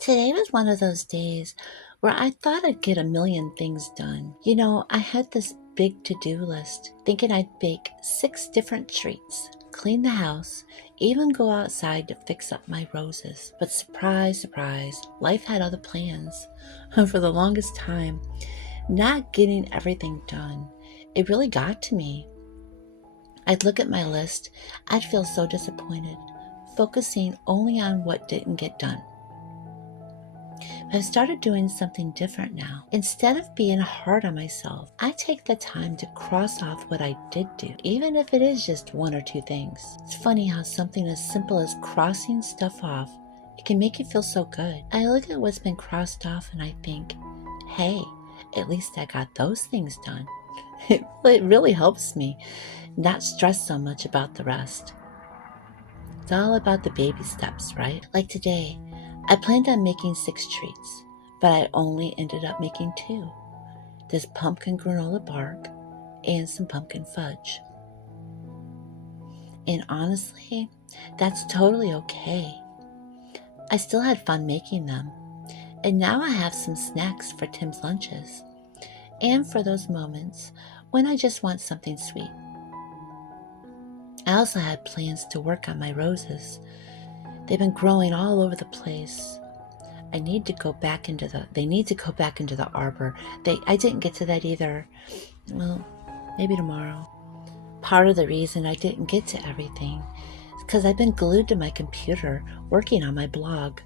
Today was one of those days where I thought I'd get a million things done. I had this big to do list, thinking I'd bake 6 different treats, clean the house, even go outside to fix up my roses. But surprise, surprise, life had other plans. For the longest time, not getting everything done, it really got to me. I'd look at my list, I'd feel so disappointed, focusing only on what didn't get done. I've started doing something different now. Instead of being hard on myself, I take the time to cross off what I did do, even if it is just 1 or 2 things. It's funny how something as simple as crossing stuff off, it can make you feel so good. I look at what's been crossed off and I think, hey, at least I got those things done. It really helps me not stress so much about the rest. It's all about the baby steps, right? Like today, I planned on making 6 treats, but I only ended up making 2. This pumpkin granola bark and some pumpkin fudge. And honestly, that's totally okay. I still had fun making them. And now I have some snacks for Tim's lunches and for those moments when I just want something sweet. I also had plans to work on my roses. They've been growing all over the place. They need to go back into the arbor. I didn't get to that either. Well, maybe tomorrow. Part of the reason I didn't get to everything is because I've been glued to my computer working on my blog.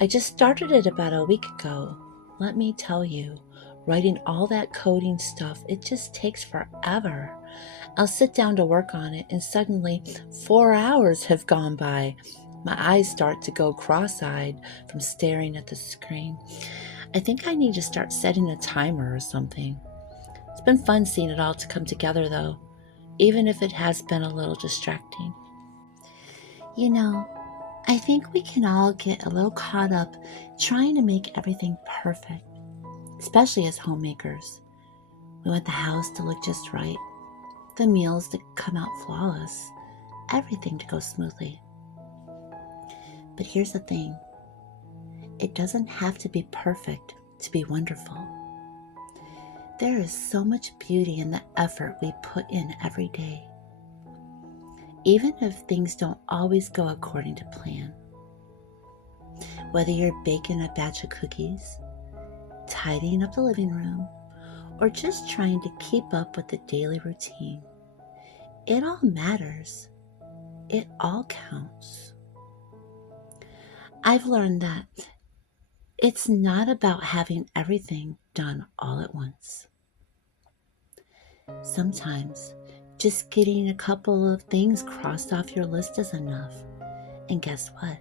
I just started it about a week ago. Let me tell you, writing all that coding stuff, it just takes forever. I'll sit down to work on it and suddenly 4 hours have gone by. My eyes start to go cross-eyed from staring at the screen. I think I need to start setting a timer or something. It's been fun seeing it all to come together though, even if it has been a little distracting. You know, I think we can all get a little caught up trying to make everything perfect, especially as homemakers. We want the house to look just right, the meals to come out flawless, everything to go smoothly. But here's the thing, it doesn't have to be perfect to be wonderful. There is so much beauty in the effort we put in every day, even if things don't always go according to plan. Whether you're baking a batch of cookies, tidying up the living room, or just trying to keep up with the daily routine, it all matters. It all counts. I've learned that it's not about having everything done all at once. Sometimes just getting a couple of things crossed off your list is enough. And guess what?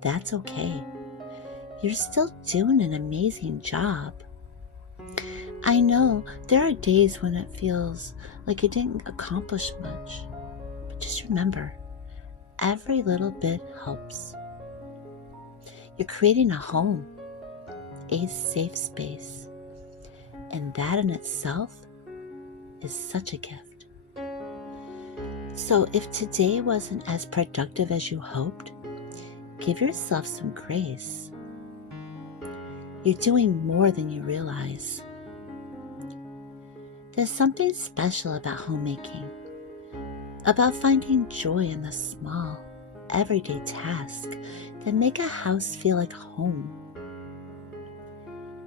That's okay. You're still doing an amazing job. I know there are days when it feels like you didn't accomplish much, but just remember, every little bit helps. You're creating a home, a safe space, and that in itself is such a gift. So if today wasn't as productive as you hoped, give yourself some grace. You're doing more than you realize. There's something special about homemaking, about finding joy in the small, everyday tasks that make a house feel like home.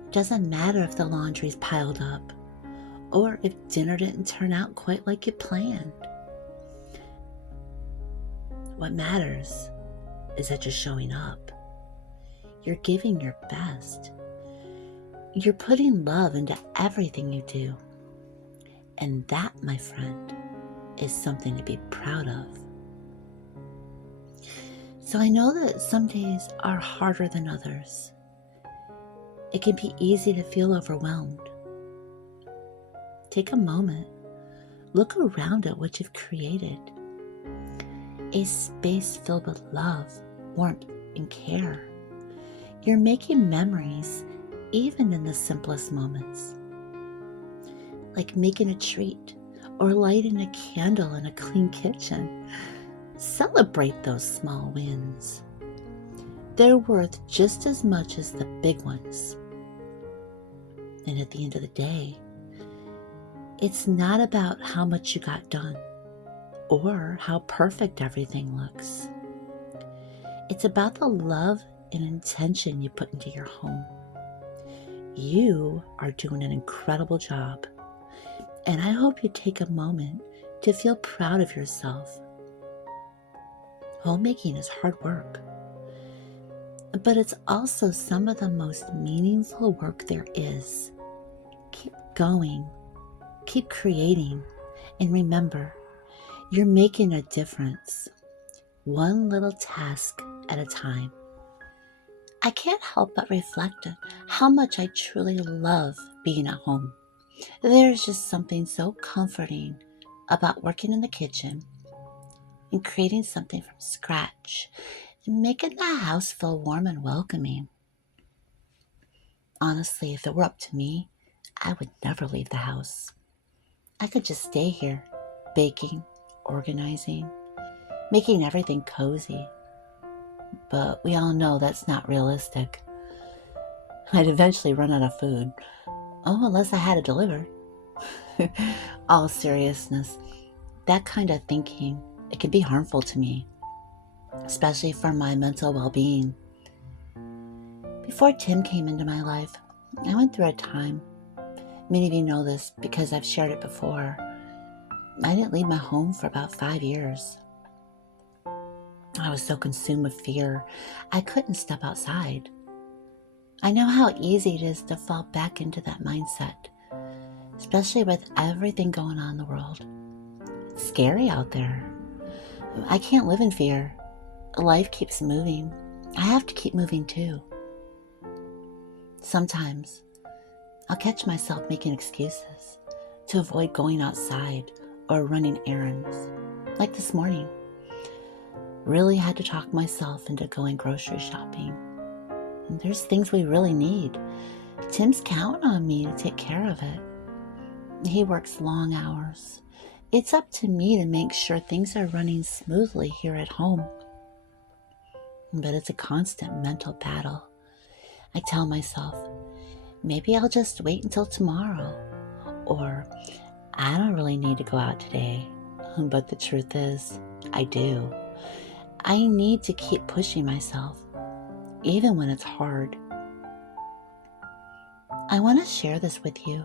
It doesn't matter if the laundry's piled up or if dinner didn't turn out quite like you planned. What matters is that you're showing up. You're giving your best. You're putting love into everything you do. And that, my friend, is something to be proud of. So I know that some days are harder than others. It can be easy to feel overwhelmed. Take a moment. Look around at what you've created. A space filled with love, warmth, and care. You're making memories even in the simplest moments. Like making a treat or lighting a candle in a clean kitchen. Celebrate those small wins. They're worth just as much as the big ones. And at the end of the day, it's not about how much you got done or how perfect everything looks. It's about the love and intention you put into your home. You are doing an incredible job, and I hope you take a moment to feel proud of yourself. Homemaking is hard work, but it's also some of the most meaningful work there is. Keep going, keep creating, and remember, you're making a difference, one little task at a time. I can't help but reflect on how much I truly love being at home. There's just something so comforting about working in the kitchen and creating something from scratch and making the house feel warm and welcoming. Honestly, if it were up to me, I would never leave the house. I could just stay here, baking, organizing, making everything cozy. But we all know that's not realistic. I'd eventually run out of food. Oh, unless I had it delivered. All seriousness, that kind of thinking, it can be harmful to me, especially for my mental well-being. Before Tim came into my life, I went through a time. Many of you know this because I've shared it before. I didn't leave my home for about 5 years. I was so consumed with fear, I couldn't step outside. I know how easy it is to fall back into that mindset, especially with everything going on in the world. It's scary out there. I can't live in fear. Life keeps moving. I have to keep moving too. Sometimes I'll catch myself making excuses to avoid going outside or running errands. Like this morning. Really had to talk myself into going grocery shopping. And there's things we really need. Tim's counting on me to take care of it. He works long hours. It's up to me to make sure things are running smoothly here at home. But it's a constant mental battle. I tell myself, maybe I'll just wait until tomorrow. Or, I don't really need to go out today. But the truth is, I do. I need to keep pushing myself, even when it's hard. I want to share this with you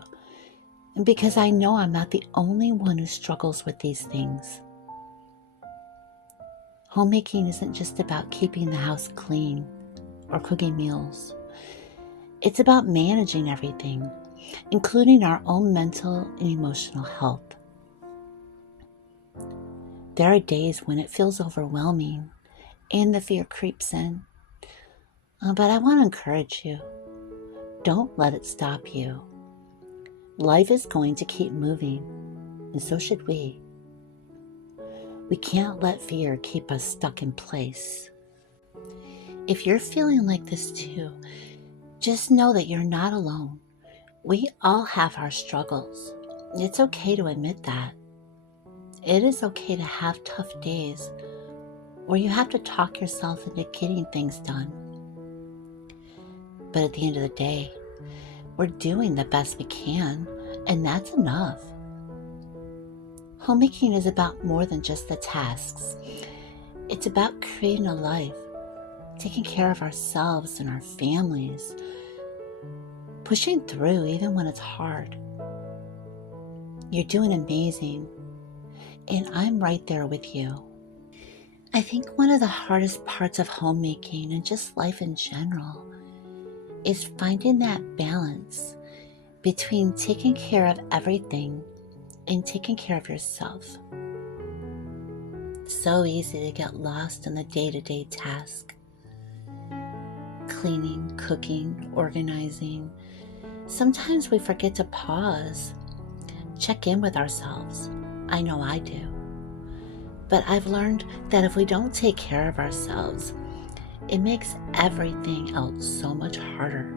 because I know I'm not the only one who struggles with these things. Homemaking isn't just about keeping the house clean or cooking meals. It's about managing everything, including our own mental and emotional health. There are days when it feels overwhelming and the fear creeps in. But I want to encourage you. Don't let it stop you. Life is going to keep moving, and so should we. We can't let fear keep us stuck in place. If you're feeling like this too, just know that you're not alone. We all have our struggles. It's okay to admit that. It is okay to have tough days where you have to talk yourself into getting things done. But at the end of the day, we're doing the best we can, and that's enough. Homemaking is about more than just the tasks. It's about creating a life, taking care of ourselves and our families, pushing through even when it's hard. You're doing amazing, and I'm right there with you. I think one of the hardest parts of homemaking and just life in general is finding that balance between taking care of everything and taking care of yourself. It's so easy to get lost in the day-to-day task. Cleaning, cooking, organizing. Sometimes we forget to pause, check in with ourselves. I know I do. But I've learned that if we don't take care of ourselves, it makes everything else so much harder.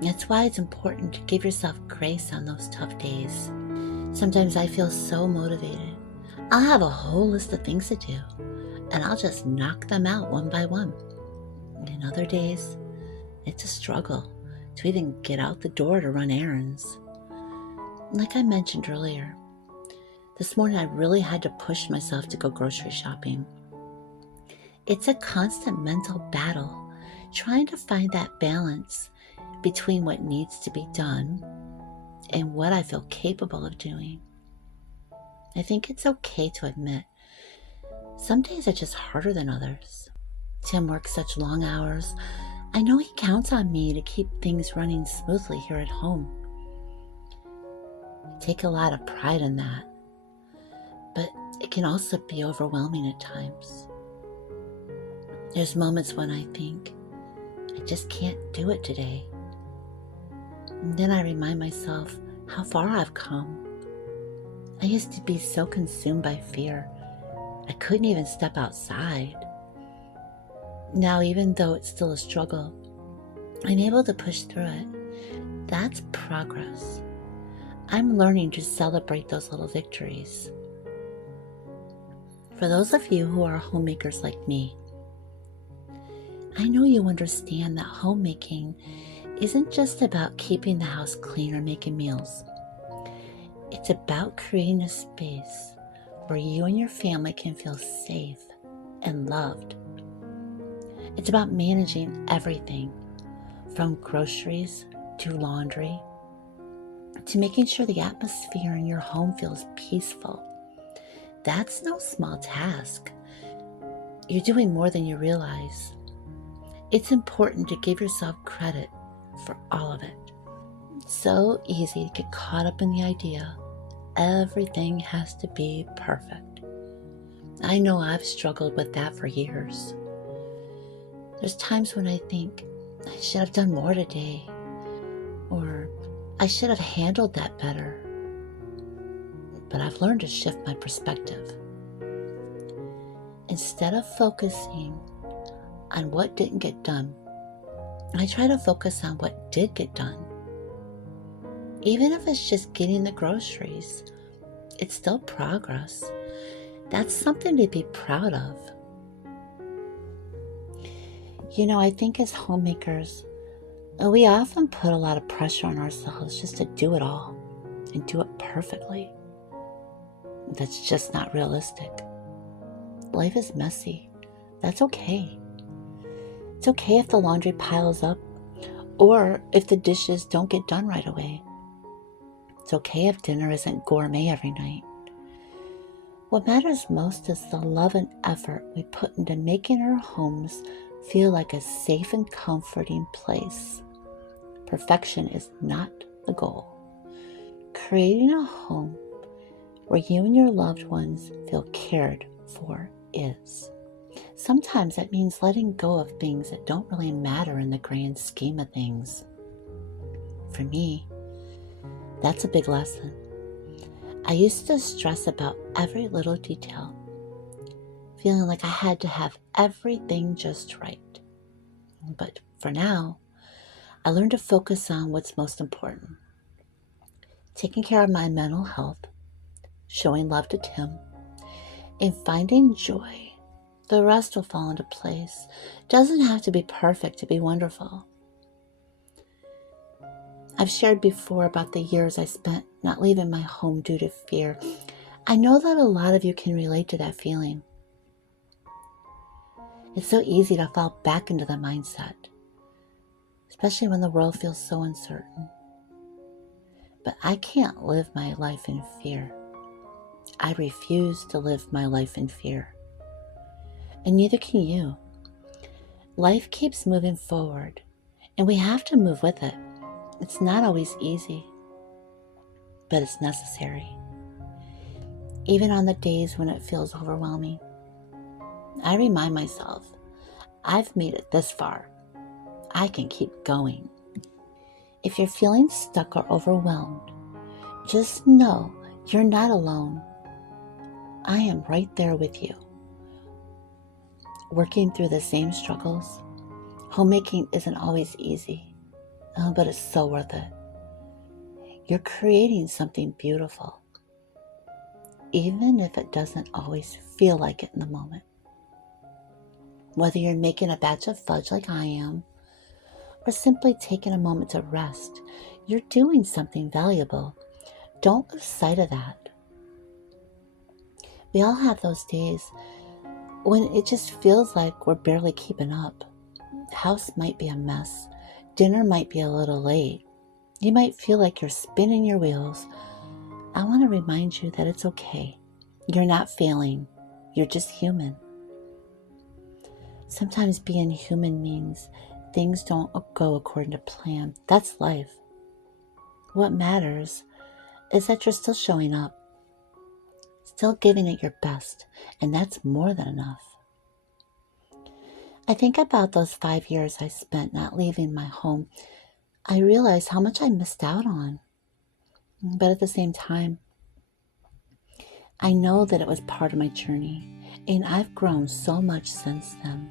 That's why it's important to give yourself grace on those tough days. Sometimes I feel so motivated. I'll have a whole list of things to do, and I'll just knock them out one by one. And other days, it's a struggle to even get out the door to run errands. Like I mentioned earlier, this morning I really had to push myself to go grocery shopping. It's a constant mental battle trying to find that balance between what needs to be done and what I feel capable of doing. I think it's okay to admit some days are just harder than others. Tim works such long hours. I know he counts on me to keep things running smoothly here at home. I take a lot of pride in that, but it can also be overwhelming at times. There's moments when I think, I just can't do it today. And then I remind myself how far I've come. I used to be so consumed by fear, I couldn't even step outside. Now, even though it's still a struggle, I'm able to push through it. That's progress. I'm learning to celebrate those little victories. For those of you who are homemakers like me, I know you understand that homemaking isn't just about keeping the house clean or making meals. It's about creating a space where you and your family can feel safe and loved. It's about managing everything from groceries to laundry to making sure the atmosphere in your home feels peaceful. That's no small task. You're doing more than you realize. It's important to give yourself credit for all of it. It's so easy to get caught up in the idea everything has to be perfect. I know I've struggled with that for years. There's times when I think I should have done more today, or I should have handled that better. But I've learned to shift my perspective. Instead of focusing on what didn't get done, I try to focus on what did get done. Even if it's just getting the groceries, it's still progress. That's something to be proud of. I think as homemakers, we often put a lot of pressure on ourselves just to do it all and do it perfectly. That's just not realistic. Life is messy. That's okay. It's okay if the laundry piles up or if the dishes don't get done right away. It's okay if dinner isn't gourmet every night. What matters most is the love and effort we put into making our homes feel like a safe and comforting place. Perfection is not the goal. Creating a home where you and your loved ones feel cared for is. Sometimes that means letting go of things that don't really matter in the grand scheme of things. For me, that's a big lesson. I used to stress about every little detail, feeling like I had to have everything just right. But for now, I learned to focus on what's most important. Taking care of my mental health, showing love to Tim, and finding joy. The rest will fall into place. It doesn't have to be perfect to be wonderful. I've shared before about the years I spent not leaving my home due to fear. I know that a lot of you can relate to that feeling. It's so easy to fall back into the mindset, especially when the world feels so uncertain. But I can't live my life in fear. I refuse to live my life in fear. And neither can you. Life keeps moving forward, and we have to move with it. It's not always easy, but it's necessary. Even on the days when it feels overwhelming, I remind myself, I've made it this far. I can keep going. If you're feeling stuck or overwhelmed, just know you're not alone. I am right there with you. Working through the same struggles, homemaking isn't always easy, but it's so worth it. You're creating something beautiful, even if it doesn't always feel like it in the moment. Whether you're making a batch of fudge like I am, or simply taking a moment to rest, you're doing something valuable. Don't lose sight of that. We all have those days when it just feels like we're barely keeping up. The house might be a mess. Dinner might be a little late. You might feel like you're spinning your wheels. I want to remind you that it's okay. You're not failing. You're just human. Sometimes being human means things don't go according to plan. That's life. What matters is that you're still showing up, still giving it your best, and that's more than enough. I think about those 5 years I spent not leaving my home. I realized how much I missed out on. But at the same time, I know that it was part of my journey, and I've grown so much since then.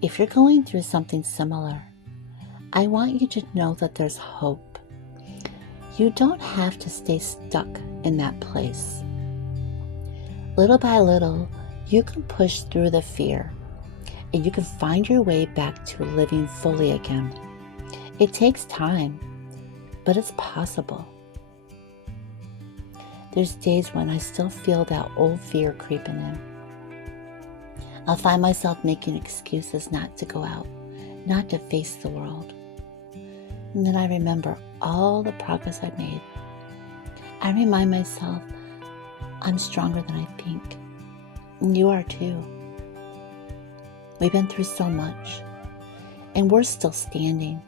If you're going through something similar, I want you to know that there's hope. You don't have to stay stuck in that place. Little by little, you can push through the fear, and you can find your way back to living fully again. It takes time, but it's possible. There's days when I still feel that old fear creeping in. I'll find myself making excuses not to go out, not to face the world. And then I remember all the progress I've made. I remind myself I'm stronger than I think. And you are too. We've been through so much, and we're still standing.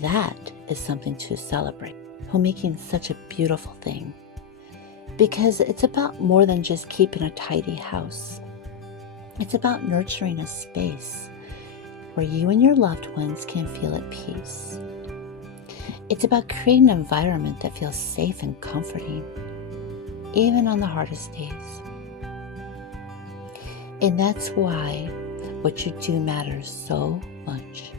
That is something to celebrate. Homemaking is such a beautiful thing because it's about more than just keeping a tidy house. It's about nurturing a space where you and your loved ones can feel at peace. It's about creating an environment that feels safe and comforting, even on the hardest days. And that's why what you do matters so much.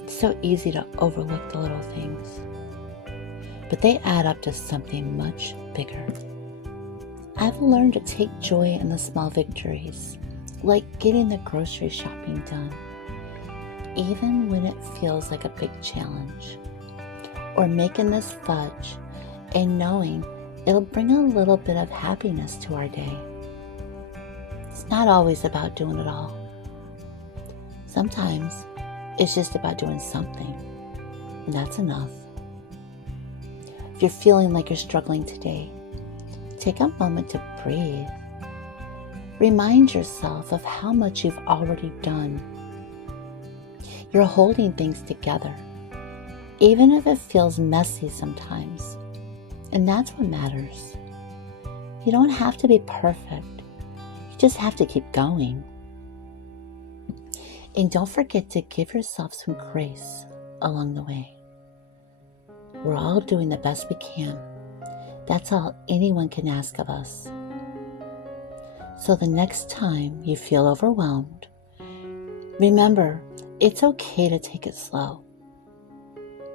It's so easy to overlook the little things, but they add up to something much bigger. I've learned to take joy in the small victories, like getting the grocery shopping done, even when it feels like a big challenge, or making this fudge and knowing it'll bring a little bit of happiness to our day. It's not always about doing it all. Sometimes it's just about doing something, and that's enough. If you're feeling like you're struggling today, take a moment to breathe. Remind yourself of how much you've already done. You're holding things together, even if it feels messy sometimes. And that's what matters. You don't have to be perfect. You just have to keep going. And don't forget to give yourself some grace along the way. We're all doing the best we can. That's all anyone can ask of us. So the next time you feel overwhelmed, remember, it's okay to take it slow.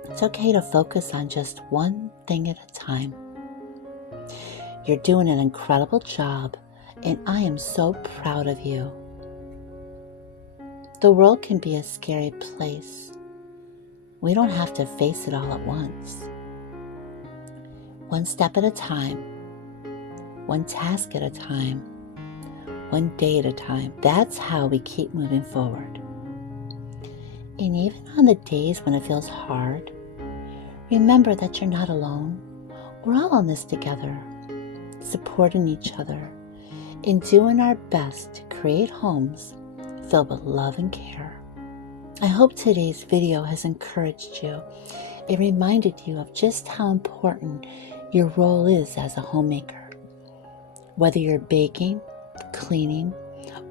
It's okay to focus on just one thing at a time. You're doing an incredible job, and I am so proud of you. The world can be a scary place. We don't have to face it all at once. One step at a time, one task at a time, one day at a time. That's how we keep moving forward. And even on the days when it feels hard, remember that you're not alone. We're all on this together, supporting each other and doing our best to create homes filled with love and care. I hope today's video has encouraged you. It reminded you of just how important your role is as a homemaker. Whether you're baking, cleaning,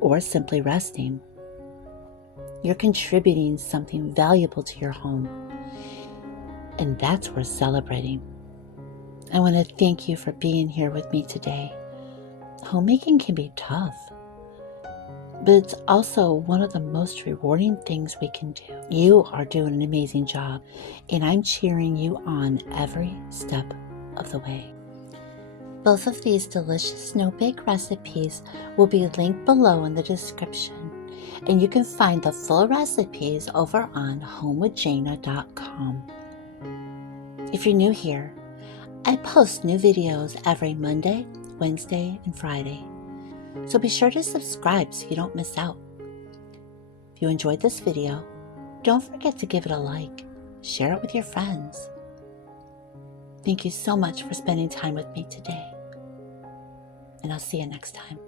or simply resting, you're contributing something valuable to your home. And that's worth celebrating. I want to thank you for being here with me today. Homemaking can be tough, but it's also one of the most rewarding things we can do. You are doing an amazing job, and I'm cheering you on every step of the way. Both of these delicious no-bake recipes will be linked below in the description, and you can find the full recipes over on Homewithjana.com. If you're new here, I post new videos every Monday, Wednesday, and Friday, so be sure to subscribe so you don't miss out. If you enjoyed this video, don't forget to give it a like, share it with your friends. Thank you so much for spending time with me today, and I'll see you next time.